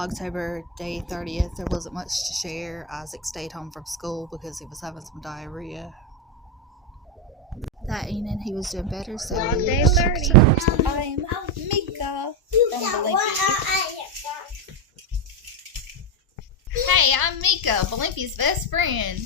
Vlogtober day 30th. There wasn't much to share. Isaac stayed home from school because he was having some diarrhea. That evening he was doing better, so Vlog day 30. I'm Mika from Blinky. Hey, I'm Mika, Blinky's best friend.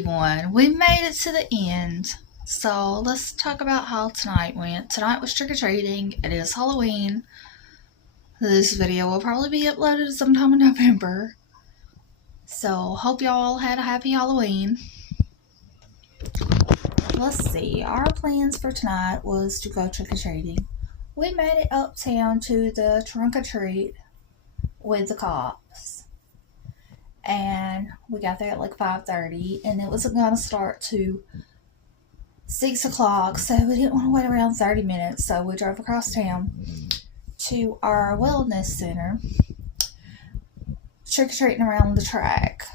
10:31. We made it to the end. So let's talk about how tonight went. Tonight was trick-or-treating. It is Halloween. This video will probably be uploaded sometime in November. So hope y'all had a happy Halloween. Let's see. Our plans for tonight was to go trick-or-treating. We made it uptown to the trunk-or-treat with the cops. And we got there at like 5:30, and it wasn't going to start to 6 o'clock, so we didn't want to wait around 30 minutes, so we drove across town to our wellness center, trick-or-treating around the track.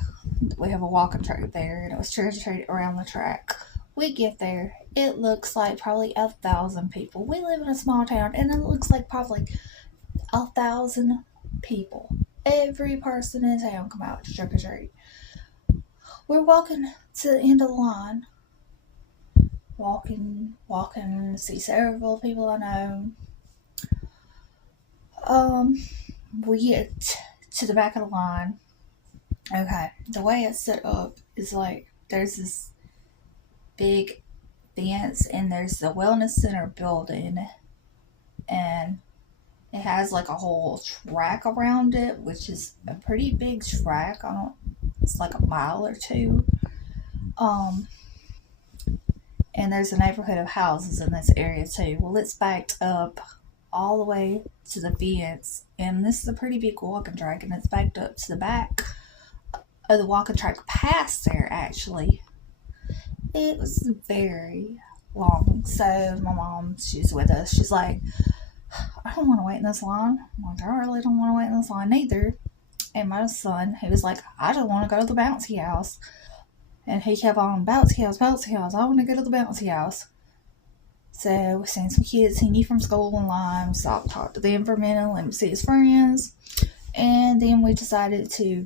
We have a walking track there, and it was trick-or-treating around the track. We get there, it looks like probably 1,000 people. We live in a small town, and it looks like probably 1,000 people. Every person in town come out to trick-or-treat. We're walking to the end of the line. Walking, see several people I know. We get to the back of the line. Okay, the way it's set up is like there's this big fence, and there's the wellness center building, and it has like a whole track around it, which is a pretty big track. It's like a mile or two. And there's a neighborhood of houses in this area too. Well, it's backed up all the way to the fence, and this is a pretty big walking track, and it's backed up to the back of the walking track past there, actually. It was very long. So my mom, she's with us. She's like, I don't want to wait in this line. I'm like, I really don't want to wait in this line either. And my son, he was like, I just want to go to the bouncy house. And he kept on, bouncy house, bouncy house. I want to go to the bouncy house. So we seen some kids he knew from school in line. Stopped, talked to them for a minute, let him see his friends. And then we decided to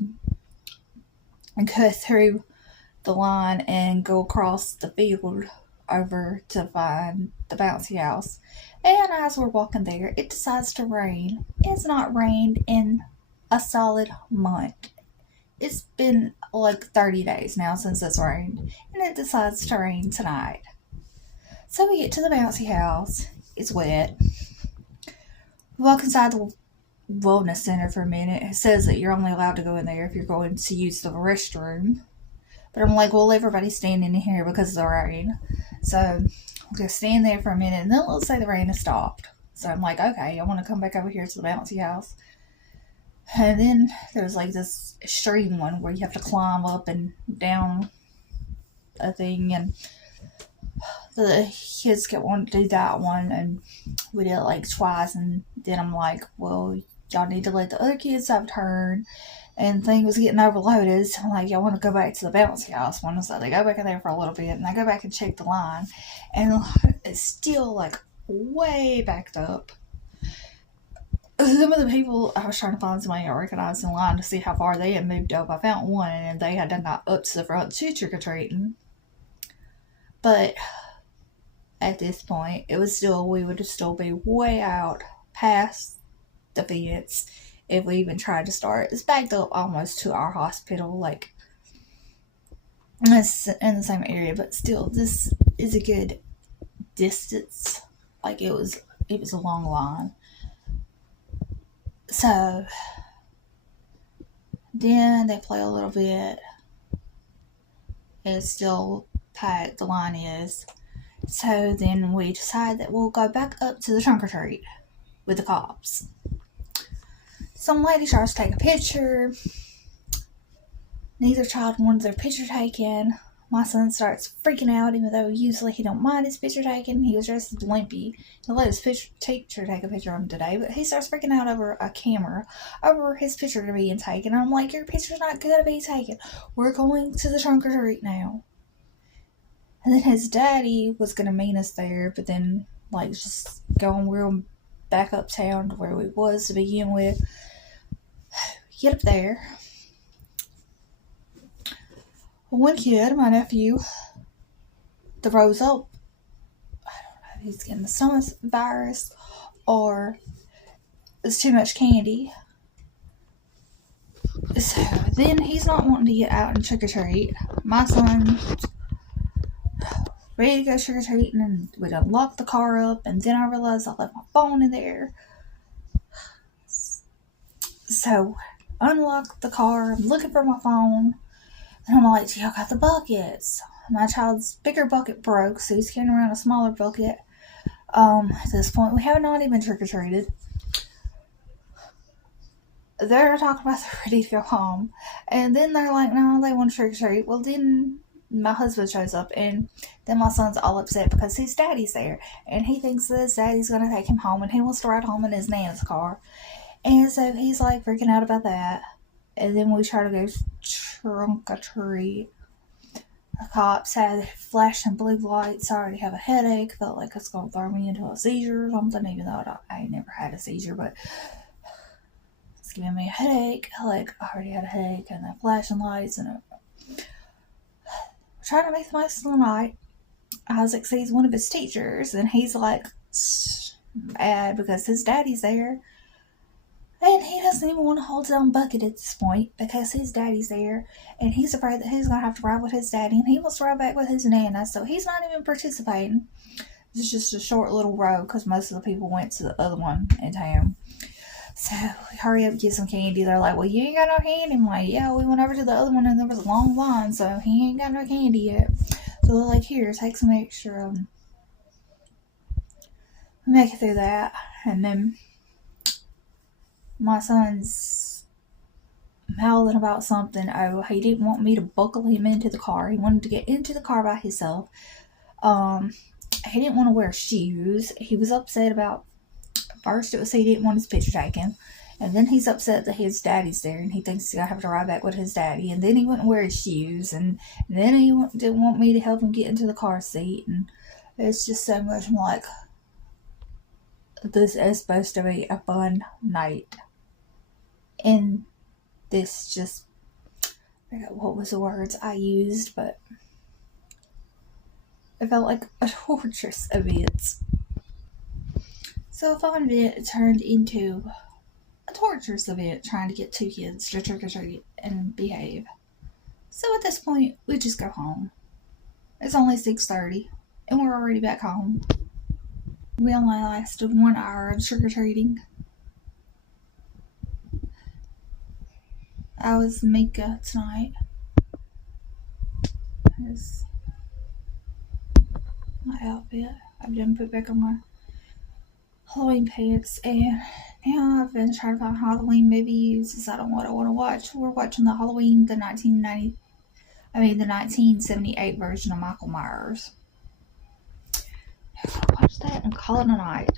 go through the line and go across the field over to find the bouncy house. And as we're walking there, it decides to rain. It's not rained in a solid month. It's been like 30 days now since it's rained, and it decides to rain tonight. So we get to the bouncy house. It's wet. We walk inside the wellness center for a minute. It says that you're only allowed to go in there if you're going to use the restroom. But I'm like, well, everybody's standing in here because of the rain. So we just stand there for a minute, and then let's say the rain has stopped. So I'm like, okay, I want to come back over here to the bouncy house. And then there's like this extreme one where you have to climb up and down a thing, and the kids kept wanting to do that one, and we did it like twice, and then I'm like, well, y'all need to let the other kids have a turn, and the thing was getting overloaded, so I'm like, y'all want to go back to the bouncy house one, so they go back in there for a little bit, and I go back and check the line, and it's still like way backed up. Some of the people, I was trying to find somebody I recognized in line to see how far they had moved up. I found one, and they had done got up to the front to trick-or-treating. But at this point, we would still be way out past the fence if we even tried to start. It's backed up almost to our hospital, like it's in the same area, but still, this is a good distance. Like it was a long line. So then they play a little bit. It's still packed, the line is. So then we decide that we'll go back up to the trunk or treat with the cops. Some lady tries to take a picture. Neither child wanted their picture taken. My son starts freaking out, even though usually he don't mind his picture taken. He was dressed as Limpy. He let his teacher take a picture of him today, but he starts freaking out over a camera, over his picture being taken. I'm like, your picture's not going to be taken. We're going to the trunk or treat now. And then his daddy was going to meet us there, but then, like, just going real back uptown to where we was to begin with. Get up there. One kid, my nephew, throws up. I don't know if he's getting the stomach virus or it's too much candy. So then he's not wanting to get out and trick or treat. My son ready to go trick or treating, and we'd unlock the car up, and then I realized I left my phone in there. So unlock the car, I'm looking for my phone, and I'm like, y'all got the buckets. My child's bigger bucket broke, so he's carrying around a smaller bucket. At this point, we have not even trick or treated. They're talking about they're ready to go home, and then they're like, no, they want to trick or treat. Well, then my husband shows up, and then my son's all upset because his daddy's there, and he thinks that his daddy's going to take him home, and he wants to ride home in his nan's car. And so he's like freaking out about that. And then we try to go trunk or treat. The cops had flashing blue lights. I already have a headache. Felt like it's going to throw me into a seizure or something, even though I never had a seizure, but it's giving me a headache. Like, I already had a headache, and the flashing lights, and trying to make the most of the night. Isaac sees one of his teachers, and he's like mad because his daddy's there. And he doesn't even want to hold his own bucket at this point because his daddy's there, and he's afraid that he's going to have to ride with his daddy, and he wants to ride back with his nana, so he's not even participating. It's just a short little road because most of the people went to the other one in town. So we hurry up and get some candy. They're like, well, you ain't got no candy. I'm like, yeah, we went over to the other one, and there was a long line, so he ain't got no candy yet. So they're like, here, take some extra. We make it through that, and then my son's howling about something. Oh, he didn't want me to buckle him into the car. He wanted to get into the car by himself. He didn't want to wear shoes. He was upset about, first it was he didn't want his picture taken, and then he's upset that his daddy's there, and he thinks he's going to have to ride back with his daddy, and then he wouldn't wear his shoes, and then he didn't want me to help him get into the car seat, and it's just so much. I'm like, this is supposed to be a fun night. And this just, I forgot what was the words I used, but it felt like a torturous event. So a fun event turned into a torturous event trying to get two kids to trick or treat and behave. So at this point, we just go home. It's only 6:30, and we're already back home. We only lasted 1 hour of trick or treating. I was Mika tonight. Here's my outfit. I've done put back on my Halloween pants, and now I've been trying to find Halloween movies. Decide on what I want to watch. We're watching the 1978 version of Michael Myers. Watch that and call it a night.